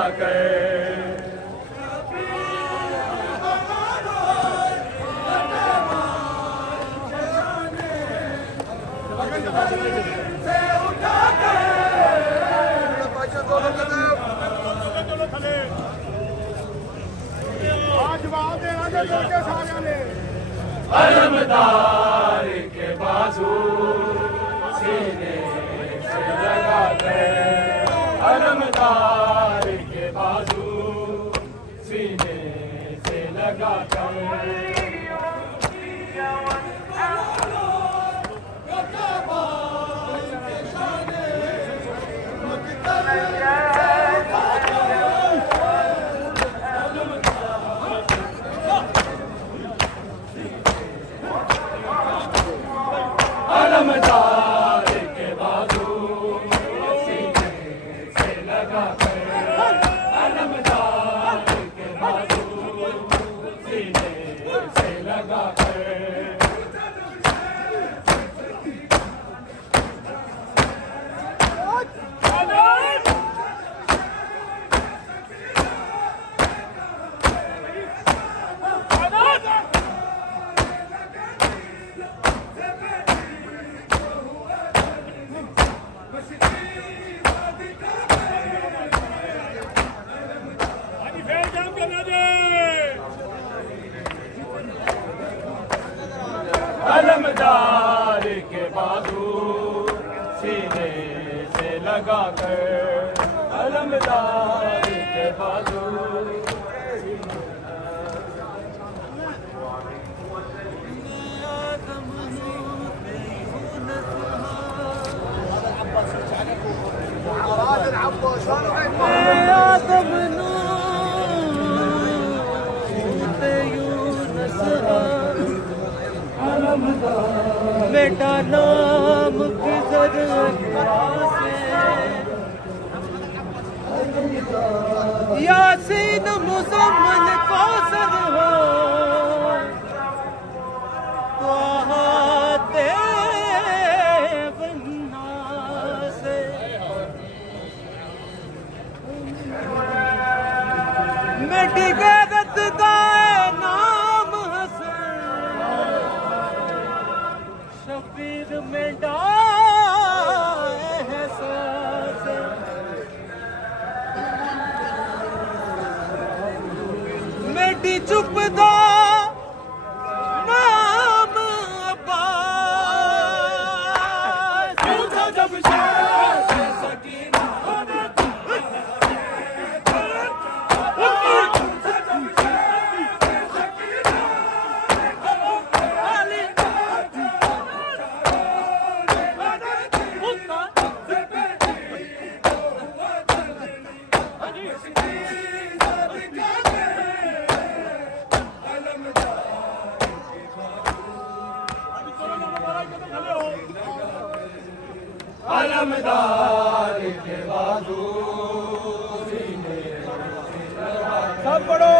से उठा अलमदार के बाजू सीने से लगा अलमदार के बाजू सीने से लगा अलमदार के बाजू सीने से लगा कर, अलमदार के बाजू बेटा नाम किधर से यासीन मुज़म्मिल कौसर हो तो आते बन्ना से मेरी गैरत का नाम हसन शबीर में डाए है सांस मेरी चुप दा नाम अब्बास पूछा जब शाह सकीना अलमदार के बाजू सीने सब पढ़ो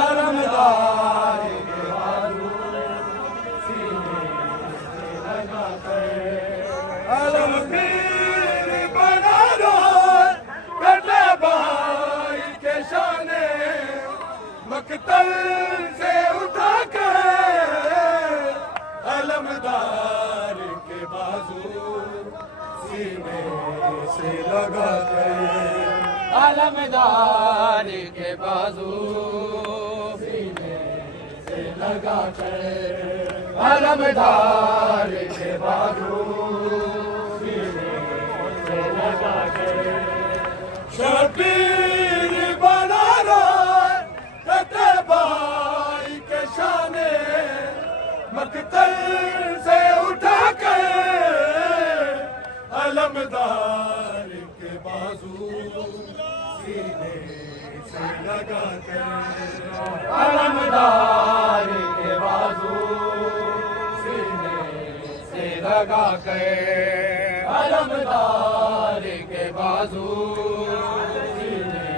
अलमदार के बाजू सीने लगा कर, अलम पीर बना दो कटे भाई के शाने मकतल से उठा कर, अलमदार के बाजू सीने से लगा कर, अलमदार के बाजू सीने से लगा कर, अलमदार के बाजू सीने से लगा कर, शबीर बना रो कते भाई के शाने मकतल से उठा कर, अलमदार के बाजू सीने से लगा कर, अलमदार के बाजू सीने से लगा कर, अलमदार के बाजू सीने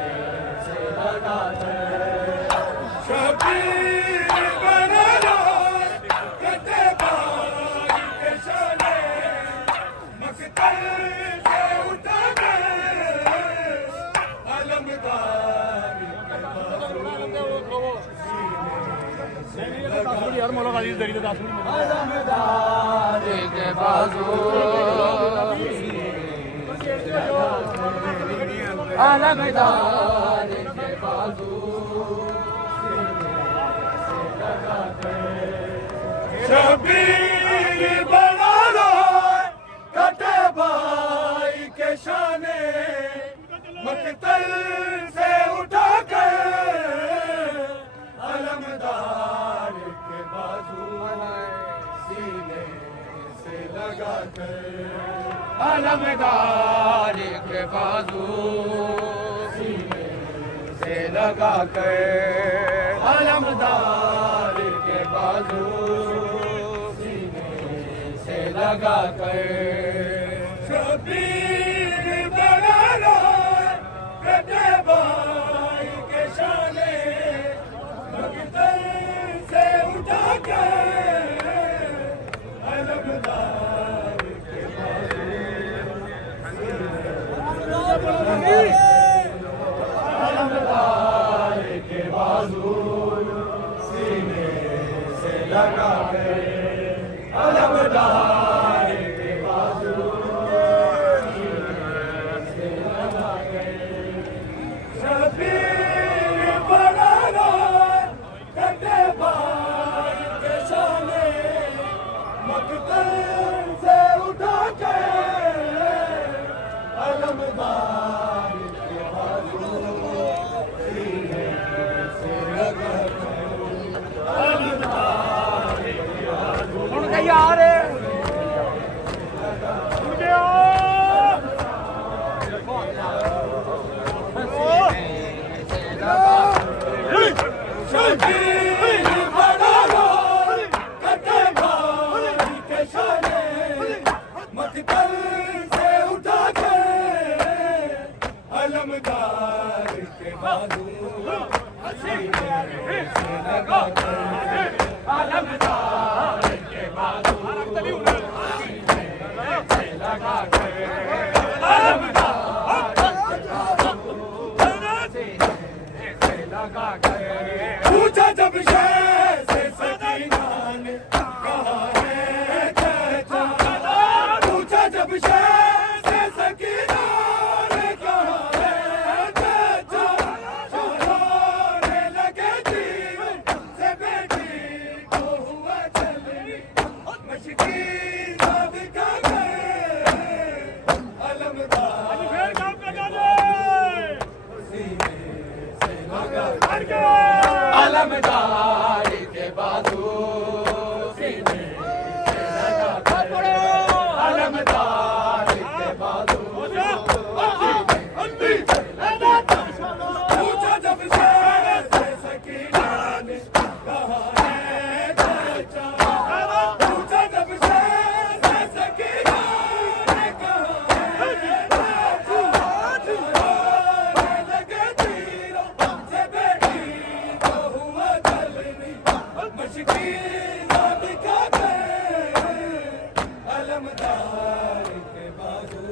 से लगा कर, शबीर बना रो कते भाई के शाने मकतल से उठा कर, अलमदार के बाजू अलमदार के बाजू अलमदार के बाजू शबीर बना लो कटे भाई के शाने मकतल से उठा कर, अलमदार के बाजू सीने से लगा कर, अलमदार के बाजू सीने से लगा कर, अलमदार के बाजू सीने से लगा कर, शबीर बना लो कटे भाई के शाने मकतल से उठा कर, अलमदार के बाजू अलमदार के बाजू सीने से लगा कर, अलमदार के बाजू शबीर बड़ा रोए कटे भाई के शाने मकतल से उठा के अलमदार के बाजू सीने से लगा अलमदार के बाजू यार शबीर बड़ा रोए कटे भाई के शाने मकतल से उठा के अलमदार के बाजू सीने से लगा के अलमदार के बाजू सीने से लगा के पूछा जब शहर से सकीना ने कहा है चाचा पूछा जब शहर से सकीना ने कहा है चाचा छोड़ने लगे जीव से बेटी को हुआ चले मशकीन अब का अलमदार अलमदार के बाजू सीने से लगा कर अलमदार के बाजू पूछा जब शहर से सकीना ने कहा है चाचा पूछा जब शहर से सकीना ने कहा है चाचा लगे तीरों से बेटी को हुआ जलनी मशकीन दिखा के अलमदार के बाजू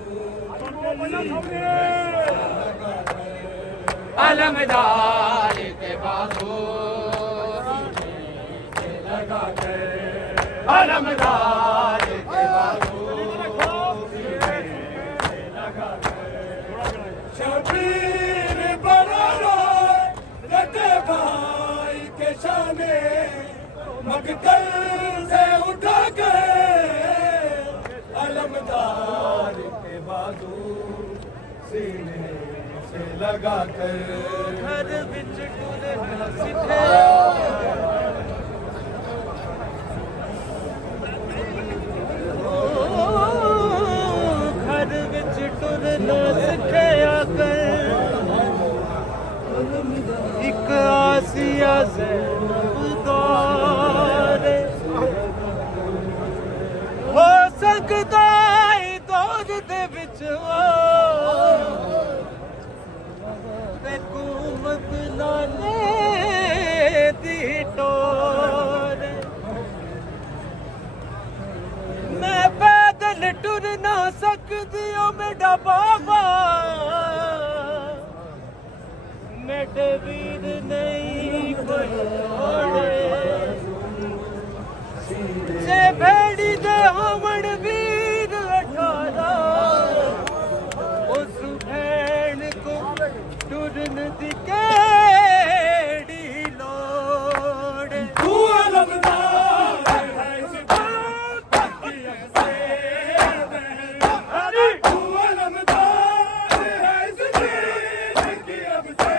अलमदार के बाजू लगा के अलमदार के बाजू लगा के शबीर बड़ा रोए कटे भाई के शाने मकतल से उठा के अलमदार के बाजू सीने से लगा कर घर बिच टुरना सिखे घर बिच टुरना सिखया कर एक आसिया ज़ैनबदारे हो सकदा है दौर दे विच हुकूमत लाने दी टोर मैं पैदल टुर ना सकदी ओ मेरा बाबा मेरे वीर नहीं कोई छोड़े से भेड़ी दे हमण वीर 18 उस भेड़ को टुरन दी केड़ी लोड़ तू अलमदार है इस बात की से तू अलमदार है इस दीन की अब से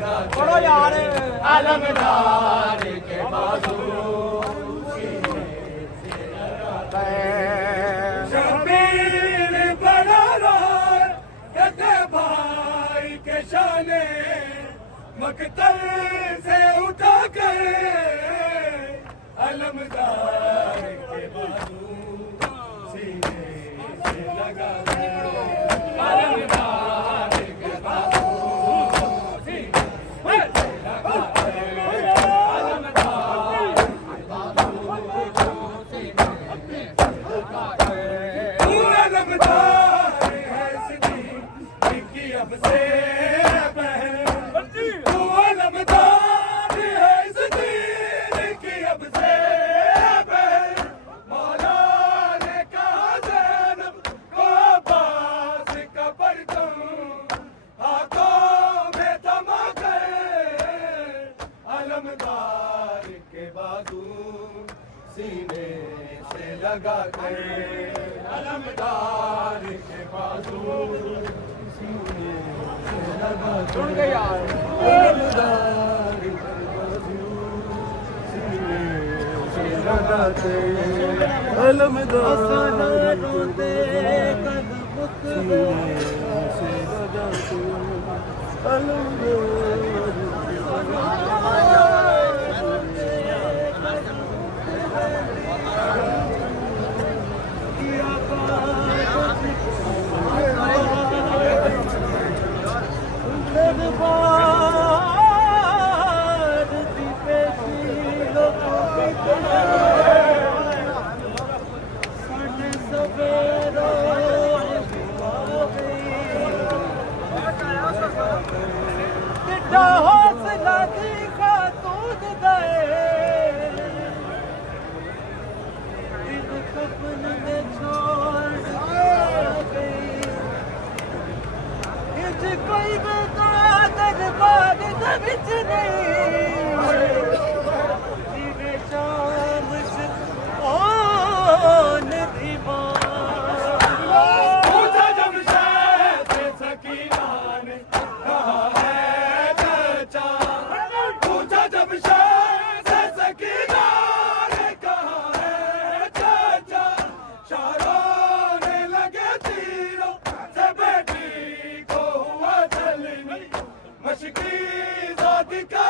पढ़ो यार अलमदार के बाजू शबीर बड़ा रोए कहते भाई के शाने मकतल से उठा कर अलमदार के बाजू सीने से लगा कर अलमदार के बाजू सीने से लगा कर अलमदार के बाजू सीने से लगा कर तू अलमदार है सिद्दीकी की अब से अलमदार के बाजू सीने से लगा कर अलमदार के बाजू सीने से लगा सुन गए यार अलमदार के बाजू सीने से लगा कर अलमदार रोते कद सीने से लगा कर अलमदार हौसला दिखा तूने गए दिल कफन में छोड़ गई इज कोई बता दरबार दे विच नहीं जिवे शाम से ओन दीवार पूछा जब शहद सकीना ने कहा है चाचा पूछा जब शहद सकीना ने कहा है चाचा शारों ने लगे तीरों से बेटी को हुआ जलनी मशकी ज़ात का